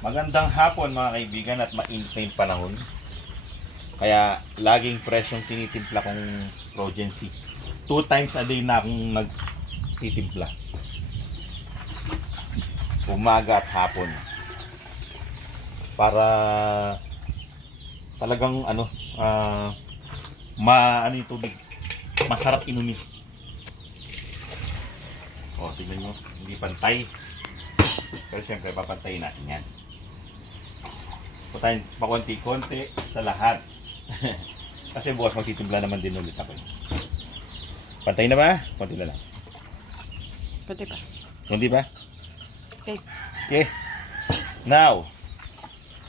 Magandang hapon mga kaibigan at mainit na yung panahon. Kaya laging presyong tinitimpla kong Progency. 2 times a day na akong nagtitimpla. Umaga at hapon. Para talagang ano yung tubig. Masarap inumin. O, tignan nyo. Hindi pantay. Pero siyempre, papantayin natin yan. Putayin pa konti-konti sa lahat. Kasi bukas magtitimpla naman din ulit ako. Pantay na ba? Konti na lang. Pwede pa. Hindi ba? Okay. Okay. Now,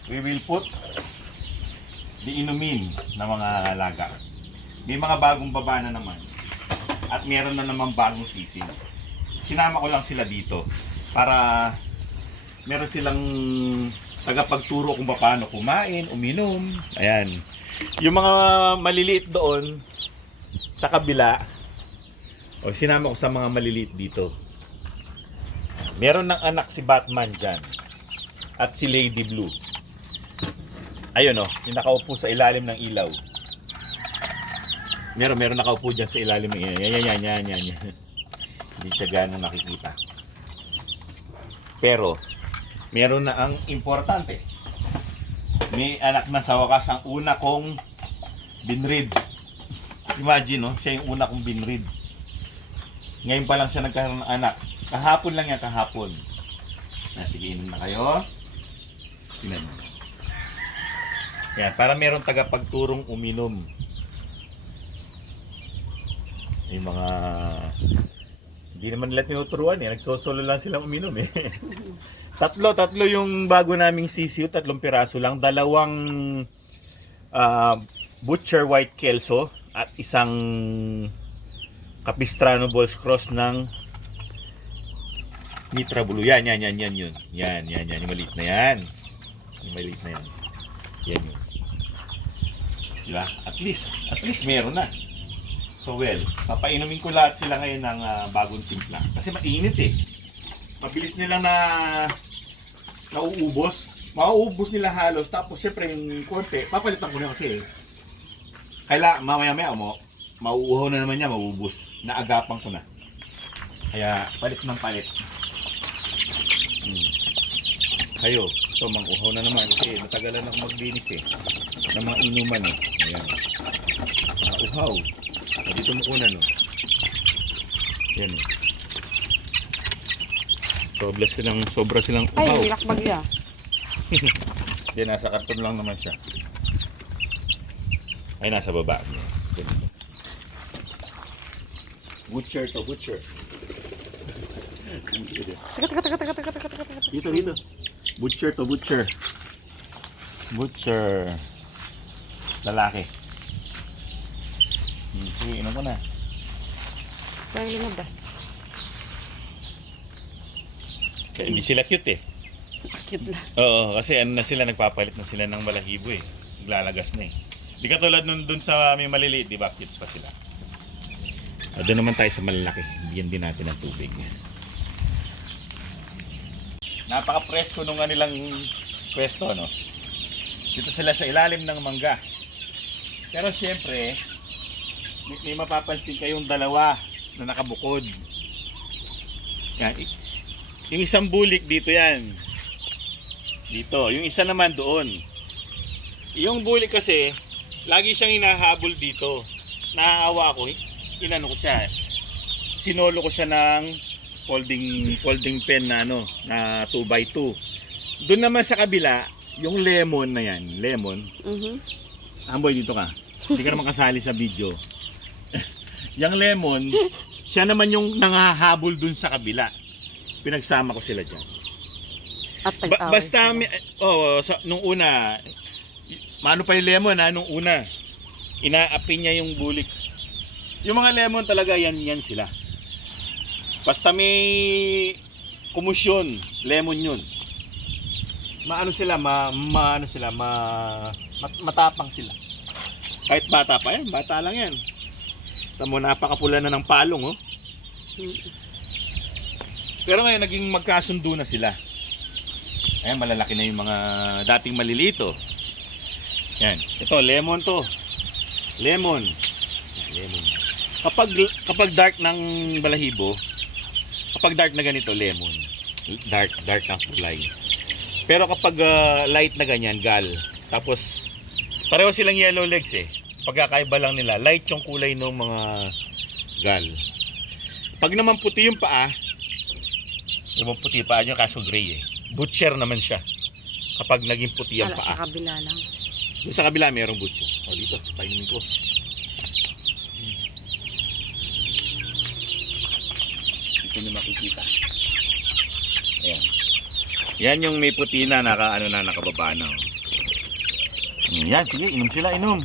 we will put the inumin ng mga alaga. May mga bagong baba na naman. At meron na naman bagong sisil. Sinama ko lang sila dito para meron silang tagapagturo kung paano kumain, uminom. Ayan. Yung mga maliliit doon sa kabila, o sinama ko sa mga maliliit dito. Meron ng anak si Batman dyan. At si Lady Blue. Ayun o, yung nakaupo sa ilalim ng ilaw. Meron nakaupo dyan sa ilalim ng ilaw. Yan. Hindi siya gano'ng nakikita. Pero, meron na ang importante. May anak na sa wakas ang una kong binread. Imagine, no? Siya yung una kong binread. Ngayon pa lang siya nagkaroon ng anak. Kahapon lang yan, kahapon. Sige, inom na kayo. Tingnan mo. Yan, para meron tagapagturong uminom. Yung mga... Hindi naman nila tinuturuan eh. Nagsosolo lang silang uminom eh. Tatlo yung bago naming sisiw, 3 piraso lang, 2 butcher white kelso at 1 capistrano balls cross ng Mitra Blue. Yan yun. Yan, yung maliit na yan. Yung maliit na yan. Yan yun. Diba? At least meron na. So well, papainumin ko lahat sila ngayon ng bagong timpla. Kasi mainit eh. Mabilis nila na nauubos. Mauubos nila halos. Tapos syempre yung konti, papalitan ko na kasi. Kaya mamaya-maya mo, mauuhaw na naman niya, mauubos. Naagapan ko na. Kaya palit ng palit. Kayo, so mang-uhaw na naman kasi natagalan ako maglinis eh. Ng mga inuman eh. Ayan. Uhaw. Dito mo kuna no. Yan eh. Sobra silang uhaw. Ay, lakbag niya. Yan, nasa karton lang naman siya. Ay, nasa baba. Butcher to, butcher. Teka. Dito. Butcher to, butcher. Butcher. Lalaki. Sige, inom ko na. Parang lumabas. Kaya hindi sila cute eh. Cute na. Oo, kasi ano na sila, nagpapalit na sila ng balahibo eh. Naglalagas na eh. Di katulad nun dun sa may maliliit, di ba? Cute pa sila. Doon naman tayo sa malalaki. Bigyan din natin ng tubig. Napaka-presko nung kanilang pwesto, no? Dito sila sa ilalim ng mangga. Pero syempre, may mapapansin kayong 2 na nakabukod. Yan. Yung isang bulik dito yan. Dito. Yung isa naman doon. Yung bulik kasi, lagi siyang hinahabol dito. Naaawa ko. Inano ko siya. Sinolo ko siya ng folding pen na na 2x2. Doon naman sa kabila, yung lemon na yan. Lemon. Amboy, dito ka. Hindi ka naman kasali sa video. Yung lemon, siya naman yung nangahabol dun sa kabila. Pinagsama ko sila dyan. At Basta, nung una, maano pa yung lemon nung una, inaapi niya yung bulik. Yung mga lemon talaga, yan sila. Basta may kumusyon, lemon yun. Matapang sila. Kahit bata pa yan, bata lang yan. Tamo, napakapula na ng palong, oh. Pero ngayon, naging magkasundo na sila. Ayan, malalaki na yung mga dating maliliit, oh. Yan. Ito, lemon to. Lemon. Lemon. Kapag dark ng balahibo, kapag dark na ganito, lemon. Dark ang kulay. Pero kapag light na ganyan, gal. Tapos, pareho silang yellow legs eh. Pagkakaiba lang nila, light yung kulay ng mga gal. Pag naman puti yung paa, yung puti paa nyo kaso gray eh. Butcher naman siya. Kapag naging puti ang Ala, paa. sa kabila lang. Doon sa kabila mayroong butcher. O dito, painumin ko. Dito nyo makikita. Ayan. Yan yung may puti na nakababa na. Yan, sige, inom sila, inom.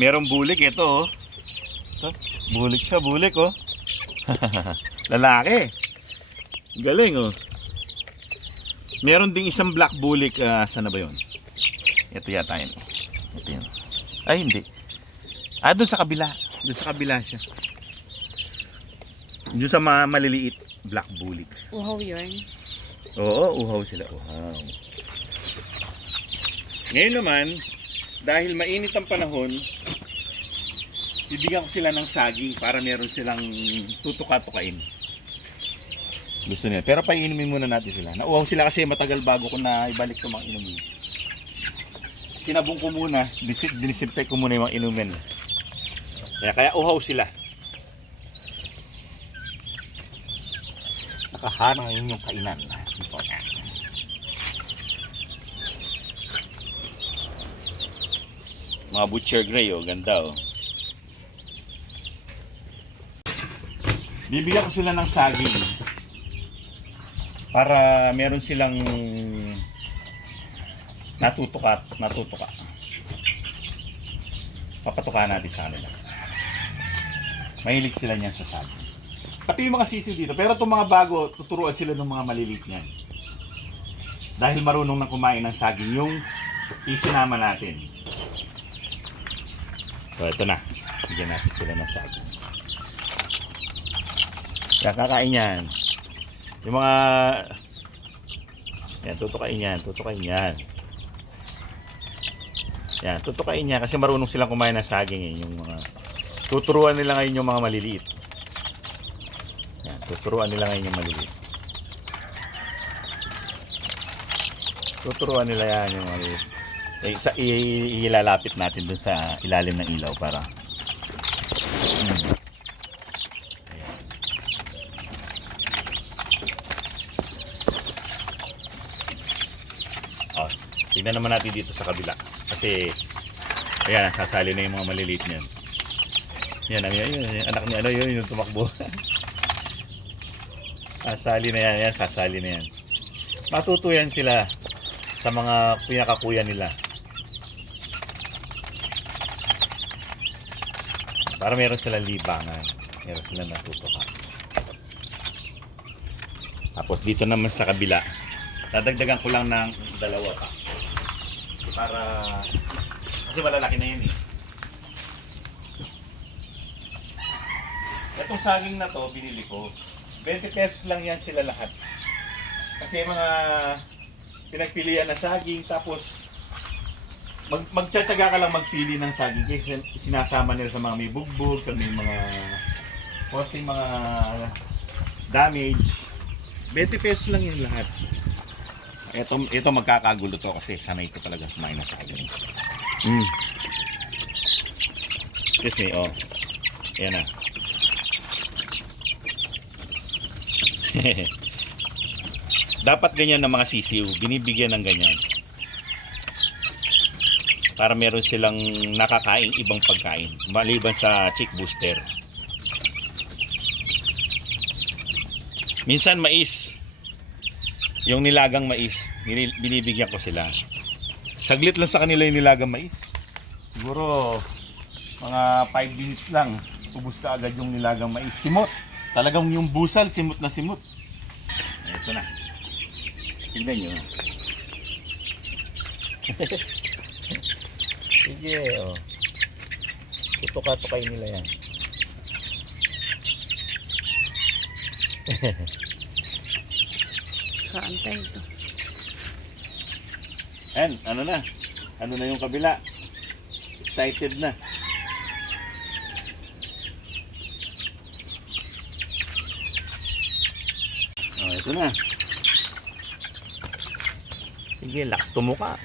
Merong bulik ito, oh. Ito, bulik siya, bulik, oh. Lalaki. Galing, oh. Meron ding isang black bulik, saan na ba yun? Ito yata yun. Ito yun. Ay, hindi. Doon sa kabila. Doon sa kabila siya. Doon sa maliliit, black bulik. Uhaw yun. Oo, uhaw sila. Uhaw. Ngayon naman, dahil mainit ang panahon, bibigyan ko sila ng saging para meron silang tutuka-tukain. Gusto nila. Pero painumin muna natin sila. Nauhaw sila kasi matagal bago ko na ibalik itong mga inumin. Sinabong ko muna, dinisinfect ko muna yung mga inumin. Kaya uhaw sila. Nakahanang yun yung kainan. Ito na. Mga butcher gray, oh, ganda, oh. Bibigyan ko sila ng saging para meron silang natutuka. Papatuka natin sa kanila. Mahilig sila niyan sa saging. Pati yung mga sisiw dito, pero itong mga bago, tuturuan sila ng mga maliliit niyan. Dahil marunong na kumain ng saging yung isinama natin. So ito na, bigyan natin sila ng saging. Kaya kakain yan. Yung mga, yan, tutukain yan. Yan, tutukain niya kasi marunong silang kumain ng saging eh. Yung mga, tuturuan nila ngayon yung mga maliliit. Yan, tuturuan nila ngayon yung maliliit. Tuturuan nila yan yung maliliit. Ilalapit natin dun sa ilalim ng ilaw para tingnan naman natin dito sa kabila kasi ayan, sasali na yung mga maliliit niyan. Yan, anak ni ano yun yung tumakbo. Sasali na yan, sasali na yan. Matutuyan sila sa mga pinakakuya nila. Para meron silang libangan. Meron silang natutuka. Tapos dito naman sa kabila, dadagdagan ko lang ng dalawa pa. Para, kasi malalaki na yun eh. Itong saging na to, binili ko. 20 pesos lang yan sila lahat. Kasi mga pinagpilian na saging, tapos magtsatsaga ka lang magpili ng saging kasi sinasama nila sa mga may bugbog, sa may mga konting mga damage. 20 pesos lang yun lahat. Ito magkakagulo to kasi sanay ko talaga kumain ng saging. Excuse me, oh. Ayan na. Dapat ganyan ng mga sisiw, binibigyan ng ganyan. Para meron silang nakakain ibang pagkain maliban sa chick booster. Minsan mais, yung nilagang mais, binibigyan ko sila. Saglit lang sa kanila yung nilagang mais. Siguro mga 5 minutes lang, ubos ka agad yung nilagang mais. Simot, talagang yung busal, simot na simot. Ito na, tignan nyo. Sige, oh. Tutuka-tukay nila yan. Nakaantay ito. Yan, ano na? Ano na yung kabila? Excited na. Oh, ito na. Sige, lakas tumuka.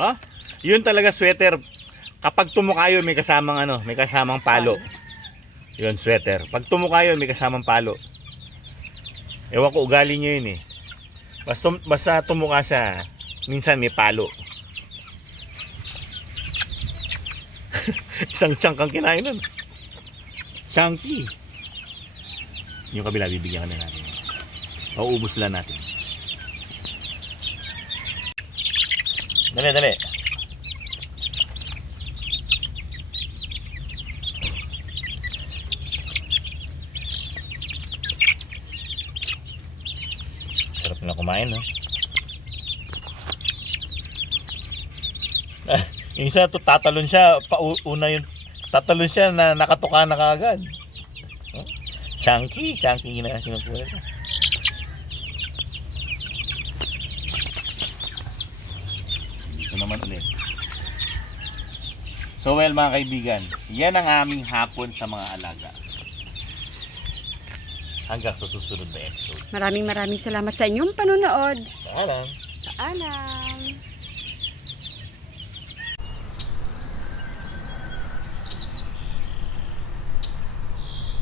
Oh, yun talaga sweater. Kapag tumuka yun, may kasamang ano, may kasamang palo. Yun, sweater. Pag tumuka yun, may kasamang palo. Ewan ko, ugali nyo yun eh. Basta tumuka siya, minsan may palo. Isang chunk ang kinain nun. Chunky. Yung kabila, bibigyan ka na natin. Pauubos lang natin. Dali, dali. Sarap na kumain, no? Yung isa to tatalon siya, pauna yung tatalon siya na nakatuka na kaagad. Oh? Chunky kinukuha na. Ito naman ulit. So well mga kaibigan, yan ang aming hapon sa mga alaga. Hanggang sa susunod na episode. Maraming salamat sa inyong panonood. Paalam. Paalam.